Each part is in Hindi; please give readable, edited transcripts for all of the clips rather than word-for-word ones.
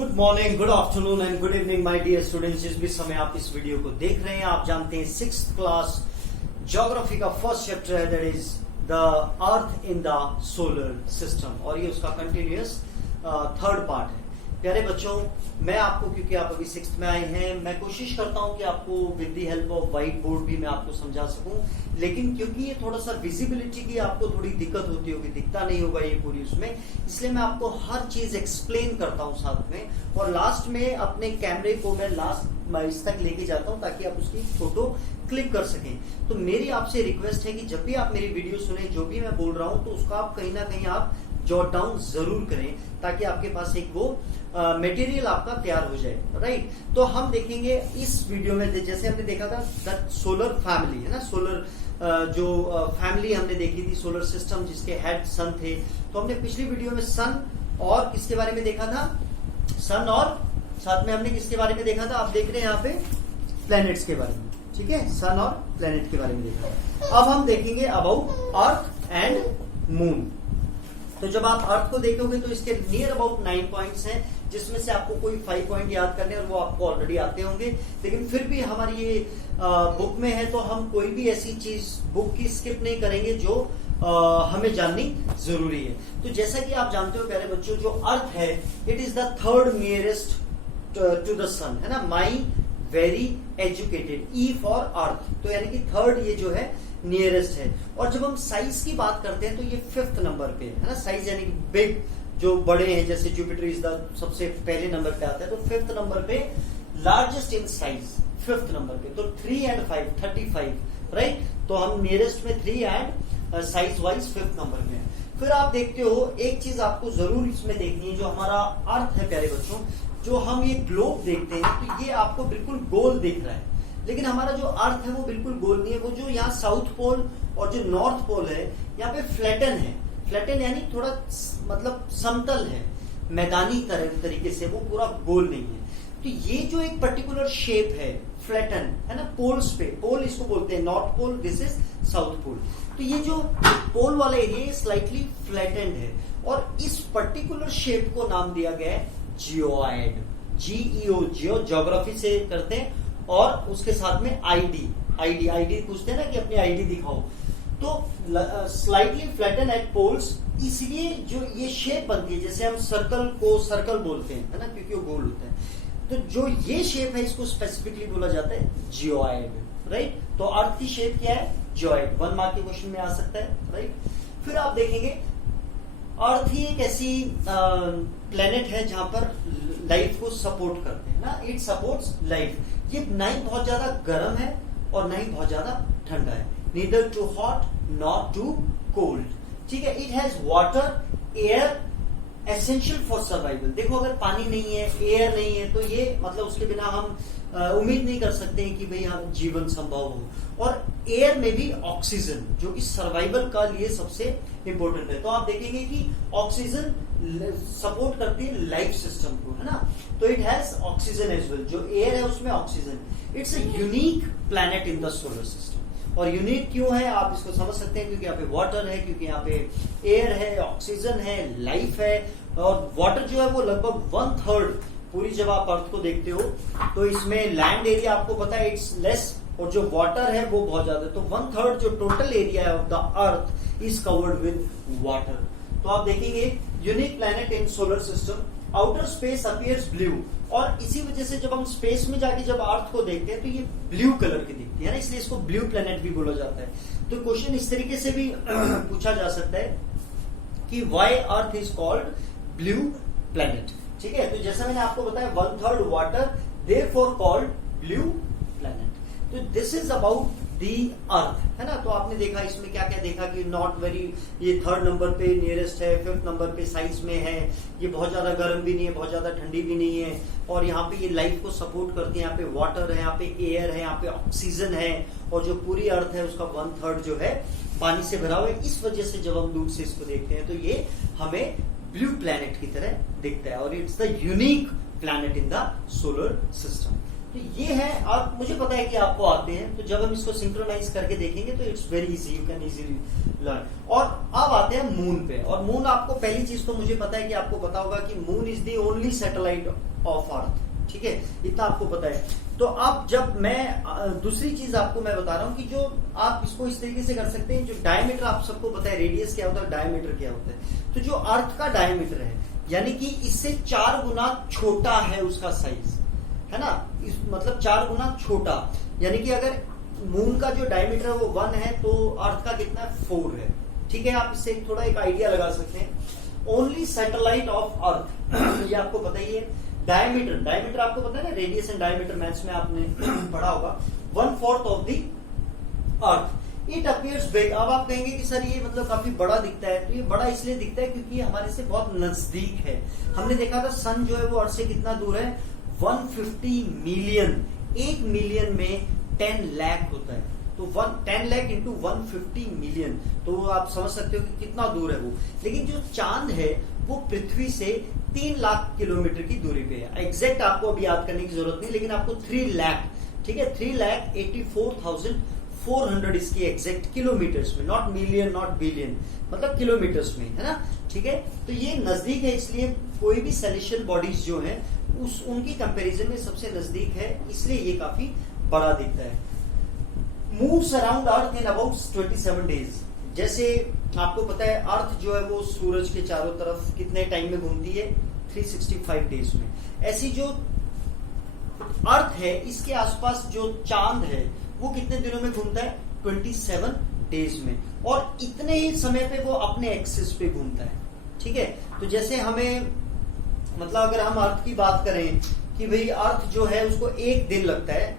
Good morning, good afternoon and good evening my dear students. जिस भी समय आप इस वीडियो को देख रहे हैं, आप जानते हैं 6th क्लास ज्योग्राफी का फर्स्ट चैप्टर है, that is the earth in the solar system, और ये उसका कंटिन्यूअस थर्ड पार्ट है। प्यारे बच्चों, मैं आपको, क्योंकि आप अभी 6th में आए हैं, मैं कोशिश करता हूं कि आपको with the help of white board भी मैं आपको समझा सकूं, लेकिन क्योंकि ये थोड़ा सा विजिबिलिटी की आपको थोड़ी दिक्कत होती होगी, दिखता नहीं होगा ये पूरी उसमें, इसलिए मैं आपको हर चीज एक्सप्लेन करता हूं साथ में, और लास्ट में अपने कैमरे को मैं इस तक लेके जाता हूं ताकि आप उसकी फोटो क्लिक कर सकें। तो मेरी आपसे रिक्वेस्ट है कि जब भी आप मेरी वीडियो सुने, जो भी मैं बोल रहा हूं, तो उसका आप कहीं ना कहीं आप जॉट डाउन जरूर करें, ताकि आपके पास एक वो मटेरियल आपका तैयार हो जाए। राइट, तो हम देखेंगे इस वीडियो में, जैसे हमने देखा था द सोलर फैमिली, है ना, सोलर जो फैमिली हमने देखी थी, सोलर सिस्टम जिसके हेड सन थे। तो हमने पिछली वीडियो में सन और किसके बारे में देखा था, सन और साथ में हमने किसके बारे में देखा था, आप देख रहे हैं यहाँ पे प्लैनेट्स के बारे में, ठीक है, सन और प्लैनेट के बारे में देखा। अब हम देखेंगे अबाउट अर्थ एंड मून। तो जब आप अर्थ को देखोगे तो इसके नियर अबाउट 9 पॉइंट्स हैं, जिसमें से आपको कोई 5 पॉइंट याद करने और वो आपको ऑलरेडी आते होंगे, लेकिन फिर भी हमारी ये बुक में है तो हम कोई भी ऐसी चीज बुक की स्किप नहीं करेंगे जो हमें जाननी जरूरी है। तो जैसा कि आप जानते हो प्यारे बच्चों, जो अर्थ है it is the third nearest to the sun, है ना, my very educated, E for earth, तो यानी कि थर्ड ये जो है नियरेस्ट है। और जब हम साइज की बात करते हैं तो ये 5th नंबर पे है ना, साइज यानी कि बिग, जो बड़े हैं, जैसे जुपिटर इज द सबसे पहले नंबर पे आता है, तो 5th नंबर पे largest in size 5th number पे। तो 3 and 5 35, राइट, तो हम नियरेस्ट में 3 and size wise 5th number में है। फिर आप देखते हो एक चीज आपको जरूर इसमें देखनी है, जो हमारा अर्थ है प्यारे बच्चों, जो हम ये ग्लोब देखते हैं तो ये आपको बिल्कुल गोल दिख रहा है, लेकिन हमारा जो अर्थ है वो बिल्कुल गोल नहीं है। वो जो यहाँ साउथ पोल और जो नॉर्थ पोल है यहाँ पे फ्लैटन है, फ्लैटन यानी थोड़ा मतलब समतल है, मैदानी तरीके से, वो पूरा गोल नहीं है। तो ये जो एक पर्टिकुलर शेप है फ्लैटन, है ना, पोल्स पे, पोल इसको बोलते हैं, north pole, this is south pole. तो ये जो पोल वाला एरिया स्लाइटली फ्लैटेंड है, और इस पर्टिकुलर शेप को नाम दिया गया है जियोइड, जीईओ, जियो ज्योग्राफी से करते हैं, और उसके साथ में आईडी पूछते हैं ना कि अपनी आईडी दिखाओ। तो स्लाइटली फ्लैटन एट पोल्स, इसलिए जो ये शेप बनती है, जैसे हम सर्कल को सर्कल बोलते हैं, है ना, क्योंकि वो गोल होता है, तो जो ये शेप है इसको स्पेसिफिकली बोला जाता है जियोइड, राइट। तो अर्थ की शेप क्या है, जियोइड, 1 मार्क के क्वेश्चन में आ सकता है, राइट। फिर आप देखेंगे अर्थ ही एक ऐसी प्लेनेट है जहां पर लाइफ को सपोर्ट करते हैं ना, इट सपोर्ट्स लाइफ। ये ना ही बहुत ज्यादा गर्म है और ना ही बहुत ज्यादा ठंडा है, neither too hot not too cold, ठीक है। It has water, air, essential for survival. देखो, अगर पानी नहीं है, एयर नहीं है, तो ये मतलब उसके बिना हम उम्मीद नहीं कर सकते हैं कि भाई हम जीवन संभव हो। और एयर में भी ऑक्सीजन, जो कि सर्वाइवल का लिए सबसे इंपॉर्टेंट है। तो आप देखेंगे कि ऑक्सीजन सपोर्ट करती है लाइफ सिस्टम को, है ना, तो it has oxygen as well, जो एयर है उसमें oxygen. It's a unique planet in the solar system. और यूनिक क्यों है आप इसको समझ सकते हैं, क्योंकि यहाँ पे वाटर है, क्योंकि यहाँ पे एयर है, ऑक्सीजन है, लाइफ है। और वाटर जो है वो लगभग 1/3 पूरी, जब आप अर्थ को देखते हो तो इसमें लैंड एरिया आपको पता है इट्स लेस, और जो वाटर है वो बहुत ज्यादा है। तो 1/3 जो टोटल एरिया है of the earth is covered with water. तो आप देखेंगे यूनिक प्लैनेट इन solar system, outer space appears blue, और इसी वजह से जब हम स्पेस में जाके जब अर्थ को देखते हैं तो ये ब्लू कलर की दिखती है ना, इसलिए इसको ब्लू प्लैनेट भी बोला जाता है। तो क्वेश्चन इस तरीके से भी पूछा जा सकता है कि why earth is called blue planet, ठीक है। तो जैसा मैंने आपको बताया 1/3 water, therefore called blue planet. तो दिस इज अबाउट दी अर्थ, है ना। तो आपने देखा इसमें क्या क्या देखा कि नॉट वेरी, ये 3rd नंबर पे नियरेस्ट है, 5th नंबर पे साइज में है, ये बहुत ज्यादा गर्म भी नहीं है, बहुत ज्यादा ठंडी भी नहीं है, और यहाँ पे ये लाइफ को सपोर्ट करती है। यहाँ पे वाटर है, यहाँ पे एयर है, यहाँ पे ऑक्सीजन है, और जो पूरी अर्थ है उसका 1/3 जो है पानी से भरा हुआ है। इस वजह से जब हम दूर से इसको देखते हैं तो ये हमें ब्लू प्लैनेट की तरह दिखता है, और it's the unique planet in the solar system. तो ये है, आप मुझे पता है कि आपको आते हैं, तो जब हम इसको सिंक्रोनाइज करके देखेंगे तो it's very easy, you can easily learn. और अब आते हैं मून पे, और मून आपको पहली चीज तो मुझे पता है कि आपको पता होगा कि moon is the only satellite of earth, ठीक है, इतना आपको पता है। तो अब जब मैं दूसरी चीज आपको मैं बता रहा हूं कि जो आप इसको इस तरीके से कर सकते हैं, जो डायमीटर आप सबको पता है, रेडियस क्या होता है, डायमीटर क्या होता है, तो जो अर्थ का डायमीटर है यानी कि इससे 4 गुना छोटा है उसका साइज, है ना, मतलब 4 गुना छोटा, यानी कि अगर मून का जो डायमीटर है वो 1 है तो अर्थ का कितना है, 4 है, ठीक है। आप इससे थोड़ा एक आइडिया लगा सकते हैं। ओनली सैटेलाइट ऑफ अर्थ, ये आपको पता ही है। डायमीटर आपको पता है ना, रेडियस एंड डायमीटर मैथ्स में आपने पढ़ा होगा, 1/4 of the earth. It appears big. अब आप कहेंगे कि सर ये मतलब काफी बड़ा दिखता है, तो ये बड़ा इसलिए दिखता है क्योंकि ये हमारे से बहुत नजदीक है। हमने देखा था सन जो है वो अर्थ से कितना दूर है, 150 मिलियन, 1 मिलियन में 10 लाख होता है, तो 10 लाख इंटू 150 मिलियन, तो आप समझ सकते हो कि कितना दूर है वो। लेकिन जो चांद है वो पृथ्वी से 3 लाख किलोमीटर की दूरी पे है। एग्जैक्ट आपको अभी याद करने की जरूरत नहीं, लेकिन आपको 3 लाख, ठीक है, 3,84,400 इसकी एग्जैक्ट किलोमीटर्स में, नॉट मिलियन नॉट बिलियन, मतलब किलोमीटर्स में, है ना, ठीक है। तो ये नजदीक है, इसलिए कोई भी सेलेशियल बॉडीज जो है उनकी कंपैरिजन में सबसे नजदीक है, इसलिए ये काफी बड़ा दिखता है। Moves around earth in about 27 days. जैसे आपको पता है अर्थ जो है वो सूरज के चारों तरफ कितने टाइम में घूमती है, 365 डेज में। ऐसी जो अर्थ है इसके आसपास जो चांद है वो कितने दिनों में घूमता है, 27 डेज में, और इतने ही समय पे वो अपने एक्सिस पे घूमता है, ठीक है। तो जैसे हमें मतलब अगर हम अर्थ की बात करें कि भाई अर्थ जो है उसको 1 दिन लगता है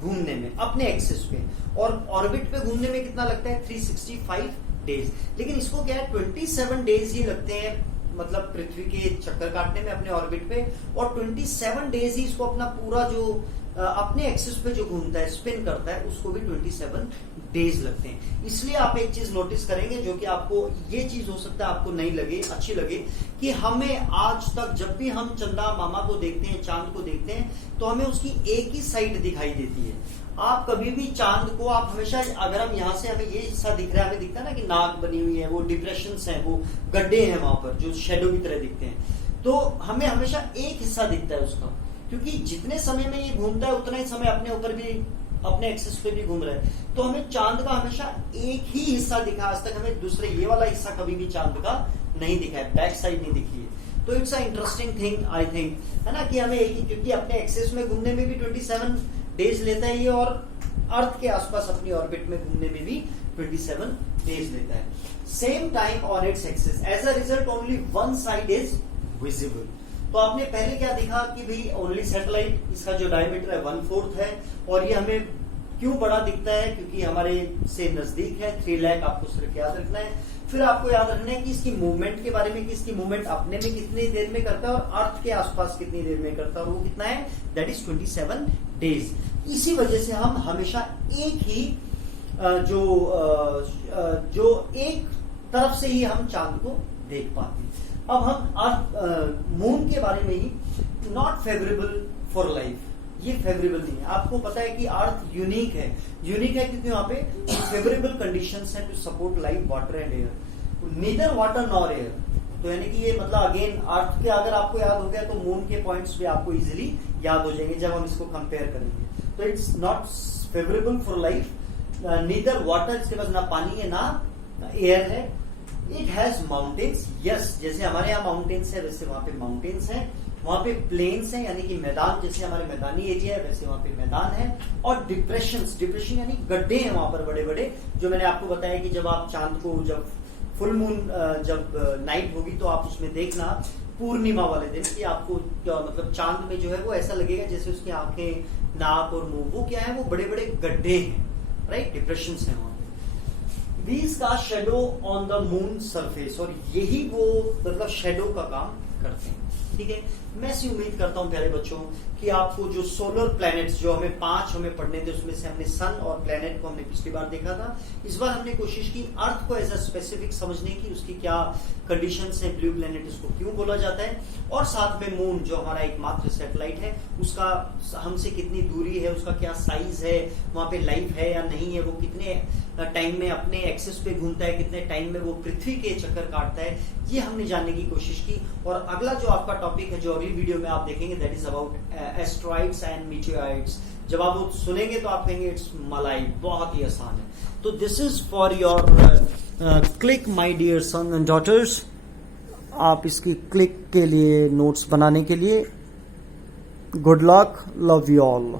घूमने में अपने एक्सिस पे, और ऑर्बिट पे घूमने में कितना लगता है, 365 डेज। लेकिन इसको क्या है, 27 डेज ही लगते हैं, मतलब पृथ्वी के चक्कर काटने में अपने ऑर्बिट पे, और 27 डेज ही इसको अपना पूरा जो अपने एक्सिस पे जो घूमता है, स्पिन करता है, उसको भी 27 डेज लगते हैं। इसलिए आप एक चीज नोटिस करेंगे, जो कि आपको ये चीज हो सकता है आपको नहीं लगे, अच्छी लगे, कि हमें आज तक जब भी हम चंदा मामा को देखते हैं, चांद को देखते हैं, तो हमें उसकी एक ही साइड दिखाई देती है। आप कभी भी चांद को आप हमेशा, अगर हम यहाँ से हमें ये हिस्सा दिख रहा है, हमें दिखता है ना कि नाक बनी हुई है, वो डिप्रेशंस हैं, वो गड्ढे हैं वहां पर जो शेडो की तरह दिखते हैं, तो हमें हमेशा एक हिस्सा दिखता है उसका, क्योंकि जितने समय में ये घूमता है उतना ही समय अपने ऊपर भी, अपने एक्सिस पे भी घूम रहा है। तो हमें चांद का हमेशा एक ही हिस्सा दिखा, आज तक हमें दूसरे ये वाला हिस्सा कभी भी चांद का नहीं दिखा है, बैक साइड नहीं दिखी है। तो it's a interesting thing I think, है ना, कि हमें एक ही, क्योंकि अपने एक्सिस में घूमने में भी 27 डेज लेता है ये, और अर्थ के आसपास अपनी ऑर्बिट में घूमने में भी 27 डेज लेता है। Same time on its axis, as a result only one side is visible. तो आपने पहले क्या दिखा कि भाई ओनली सैटेलाइट, इसका जो डायमीटर है 1/4 है, और ये हमें क्यों बड़ा दिखता है, क्योंकि हमारे से नजदीक है, 3 लाख आपको सिर्फ याद रखना है। फिर आपको याद रखना है कि इसकी मूवमेंट के बारे में, कि इसकी मूवमेंट अपने में कितनी देर में करता है और अर्थ के आसपास कितनी देर में करता है, और वो कितना है, दैट इज 27 डेज। इसी वजह से हम हमेशा एक ही जो एक तरफ से ही हम चांद को देख पाते हैं। अब हम अर्थ मून के बारे में ही, नॉट फेवरेबल फॉर लाइफ, ये फेवरेबल नहीं है। आपको पता है कि अर्थ यूनिक है क्योंकि वहां पे फेवरेबल कंडीशंस हैं to support life, water and air, neither water nor air. तो यानी कि ये मतलब अगेन अर्थ के अगर आपको याद हो गया तो मून के पॉइंट्स भी आपको इजीली याद हो जाएंगे जब हम इसको कंपेयर करेंगे। तो it's not favourable for life, neither water, इसके पास ना पानी है ना एयर है। इट हैज माउंटेन्स, यस, जैसे हमारे यहाँ माउंटेन्स है वैसे वहां पे माउंटेन्स है, वहां पे प्लेन्स हैं यानी कि मैदान, जैसे हमारे मैदानी एरिया है वैसे वहां पे मैदान है, और डिप्रेशन यानी गड्ढे हैं वहां पर बड़े बड़े, जो मैंने आपको बताया कि जब आप चांद को, जब फुल मून, जब नाइट होगी तो आप उसमें देखना पूर्णिमा वाले दिन कि आपको मतलब चांद में जो है वो ऐसा लगेगा जैसे उसकी आंखें, नाक और मुंह, वो क्या है, वो बड़े बड़े गड्ढे हैं, राइट, डिप्रेशन है वहां पे। These का shadow on the moon surface, और यही वो मतलब शेडो का काम करते हैं, ठीक है। मैं ऐसी उम्मीद करता हूं प्यारे बच्चों कि आपको जो सोलर प्लैनेट्स जो हमें 5 हमें पढ़ने थे, उसमें से हमने सन और प्लैनेट को हमने पिछली बार देखा था। इस बार हमने कोशिश की अर्थ को एज अ स्पेसिफिक समझने की, उसकी क्या कंडीशंस है, ब्लू प्लैनेट उसको क्यों बोला जाता है, और साथ में मून जो हमारा एकमात्र सैटेलाइट है उसका हमसे कितनी दूरी है, उसका क्या साइज है, वहां पे लाइफ है या नहीं है, वो कितने टाइम में अपने एक्सिस पे घूमता है, कितने टाइम में वो पृथ्वी के चक्कर काटता है, ये हमने जानने की कोशिश की। और अगला जो आपका टॉपिक है जो अगली वीडियो में आप देखेंगे that is about asteroids and meteoroids. जब आप वो सुनेंगे तो आप कहेंगे इट्स मलाई, बहुत ही आसान है। तो this is for your click my dear son and daughters. आप इसकी क्लिक के लिए नोट्स बनाने के लिए good luck, love you all.